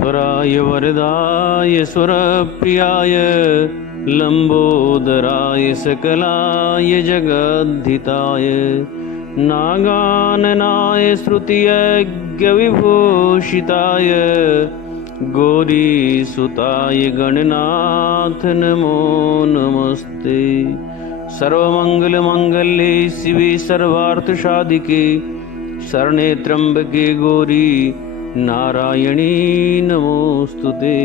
ईश्वराय वरदाय सुरप्रियाय लंबोदराय सकलाय जगद्धिताय नागाननाय श्रुतियज्ञ विभूषिताय गौरीसुताय गणनाथ नमो नमस्ते। सर्वमंगलमंगल्ये शिवे सर्वार्थसाधिके शरणे त्र्यंबके गौरी नारायणी नमोस्तुते।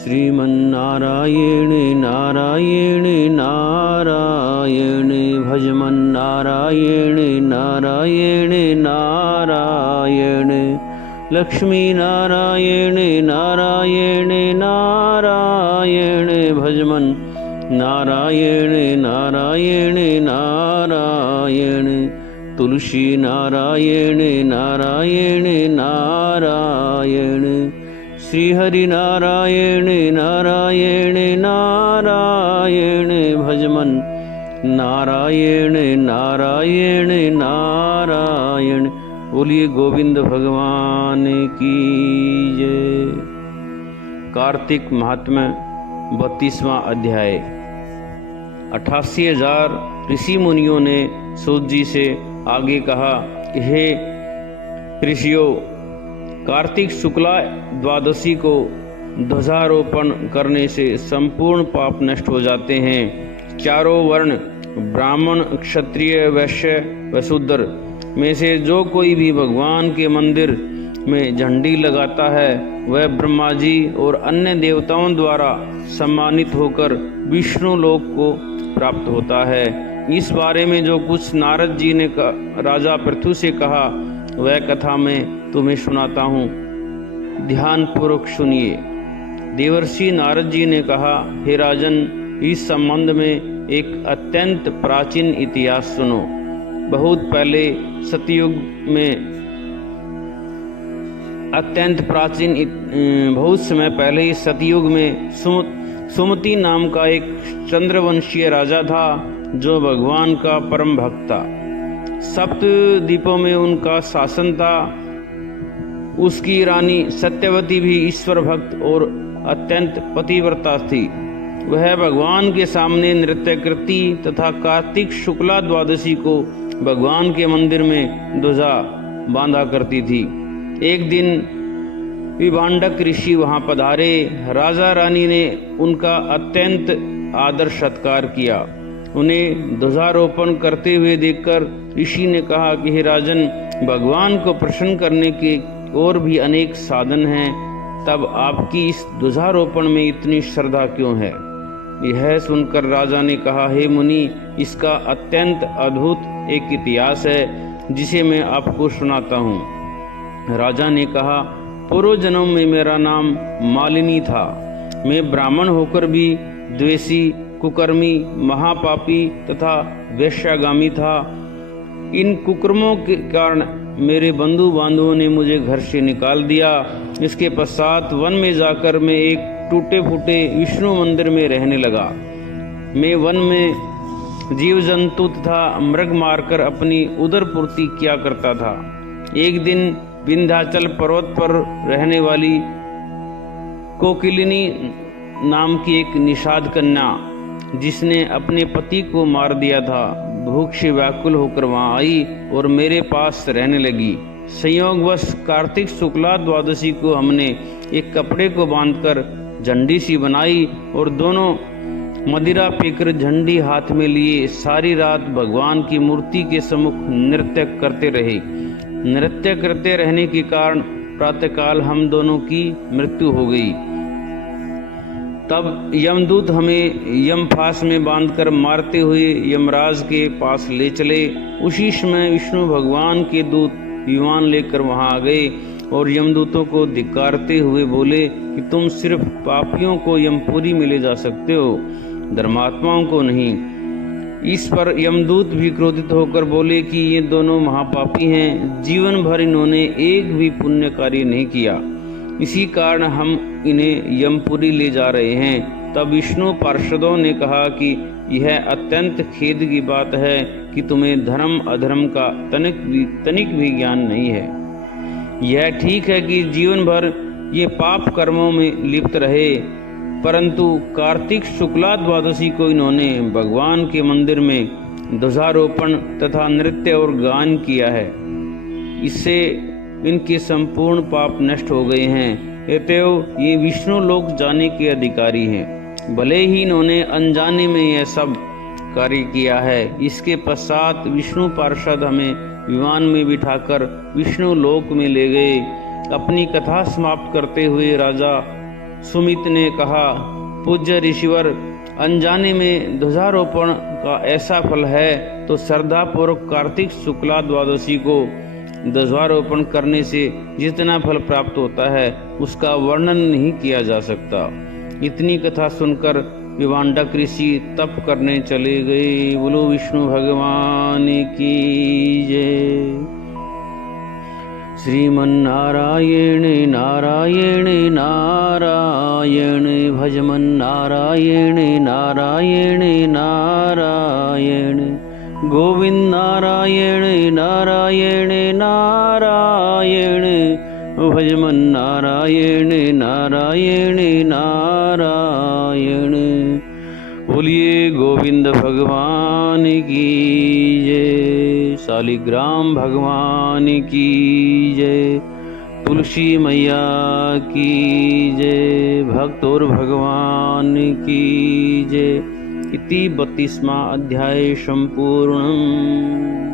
श्रीमन्नारायण नारायण नारायण भजमन्नारायण नारायण नारायण लक्ष्मी नारायण नारायण नारायण भजमन नारायण नारायण नारायण तुलसी नारायण नारायण नारायण श्री हरि नारायण नारायण नारायण भजमन नारायण नारायण नारायण। बोलिए गोविंद भगवान की जय। कार्तिक महात्म्य 32वां अध्याय। 88,000 ऋषि मुनियों ने सूत जी से आगे कहा, हे ऋषियों, कार्तिक शुक्ला द्वादशी को ध्वजारोपण करने से संपूर्ण पाप नष्ट हो जाते हैं। चारों वर्ण ब्राह्मण क्षत्रिय वैश्य व शूद्र में से जो कोई भी भगवान के मंदिर में झंडी लगाता है वह ब्रह्मा जी और अन्य देवताओं द्वारा सम्मानित होकर विष्णु लोक को प्राप्त होता है। इस बारे में जो कुछ नारद जी ने राजा पृथु से कहा वह कथा मैं तुम्हें सुनाता हूँ, ध्यान पूर्वक सुनिए। देवर्षि नारद जी ने कहा, हे राजन, इस संबंध में एक अत्यंत प्राचीन इतिहास सुनो। बहुत पहले सतयुग में बहुत समय पहले इस सतयुग में सुमति नाम का एक चंद्रवंशीय राजा था जो भगवान का परम भक्त था। सप्त द्वीपों में उनका शासन था। उसकी रानी सत्यवती भी ईश्वर भक्त और अत्यंत पतिव्रता थी। वह भगवान के सामने नृत्य करती तथा कार्तिक शुक्ला द्वादशी को भगवान के मंदिर में ध्वजा बांधा करती थी। एक दिन विभांडक ऋषि वहां पधारे। राजा रानी ने उनका अत्यंत आदर सत्कार किया। उन्हें ध्वजारोपण करते हुए देखकर ऋषि ने कहा कि हे राजन, भगवान को प्रसन्न करने के और भी अनेक साधन हैं, तब आपकी इस ध्वजारोपण में इतनी श्रद्धा क्यों है? यह सुनकर राजा ने कहा, हे मुनि, इसका अत्यंत अद्भुत एक इतिहास है जिसे मैं आपको सुनाता हूँ। राजा ने कहा, पूर्व जन्म में मेरा नाम मालिनी था। मैं ब्राह्मण होकर भी द्वेषी, कुकर्मी, महापापी तथा वैश्यागामी था। इन कुकर्मों के कारण मेरे बंधु बांधवों ने मुझे घर से निकाल दिया। इसके पश्चात वन में जाकर मैं एक टूटे फूटे विष्णु मंदिर में रहने लगा। मैं वन में जीव जंतु तथा मृग मारकर अपनी उदर पूर्ति किया करता था। एक दिन विंध्याचल पर्वत पर रहने वाली कोकिलिनी नाम की एक निषाद कन्या, जिसने अपने पति को मार दिया था, भूख से व्याकुल होकर वहां आई और मेरे पास रहने लगी। संयोगवश कार्तिक शुक्ला द्वादशी को हमने एक कपड़े को बांधकर झंडी सी बनाई और दोनों मदिरा पीकर झंडी हाथ में लिए सारी रात भगवान की मूर्ति के सम्मुख नृत्य करते रहे। नृत्य करते रहने के कारण प्रातःकाल हम दोनों की मृत्यु हो गई। तब यमदूत हमें यमफास में बांधकर मारते हुए यमराज के पास ले चले। उसी समय विष्णु भगवान के दूत विमान लेकर वहां आ गए और यमदूतों को धिक्कारते हुए बोले कि तुम सिर्फ पापियों को यमपुरी में ले जा सकते हो, धर्मात्माओं को नहीं। इस पर यमदूत भी क्रोधित होकर बोले कि ये दोनों महापापी हैं, जीवन भर इन्होंने एक भी पुण्य कार्य नहीं किया, इसी कारण हम इन्हें यमपुरी ले जा रहे हैं। तब विष्णु पार्षदों ने कहा कि यह अत्यंत खेद की बात है कि तुम्हें धर्म अधर्म का तनिक भी ज्ञान नहीं है। यह ठीक है कि जीवन भर ये पाप कर्मों में लिप्त रहे, परंतु कार्तिक शुक्ला द्वादशी को इन्होंने भगवान के मंदिर में ध्वजारोपण तथा नृत्य और गान किया है। इससे इनके संपूर्ण पाप नष्ट हो गए हैं। अतएव ये विष्णु लोक जाने के अधिकारी हैं, भले ही इन्होंने अनजाने में यह सब कार्य किया है। इसके पश्चात विष्णु पार्षद हमें विमान में बिठाकर विष्णु लोक में ले गए। अपनी कथा समाप्त करते हुए राजा सुमित ने कहा, पूज्य ऋषिवर, अनजाने में ध्वजारोपण का ऐसा फल है, तो श्रद्धापूर्वक कार्तिक शुक्ला द्वादशी को ध्वजारोपण करने से जितना फल प्राप्त होता है उसका वर्णन नहीं किया जा सकता। इतनी कथा सुनकर विवांडक ऋषि तप करने चले गए। बोलो विष्णु भगवान की जय। श्रीमन्नारायण नारायण नारायण भजमन नारायण नारायण नारायण गोविंद नारायण नारायण नारायण भजमन नारायण नारायण नारायण। बोलिए गोविंद भगवान की जय, शालिग्राम भगवान की जय, तुलसी मैया की जय, भक्त और भगवान की जय। इति 32वां अध्याय संपूर्णम्।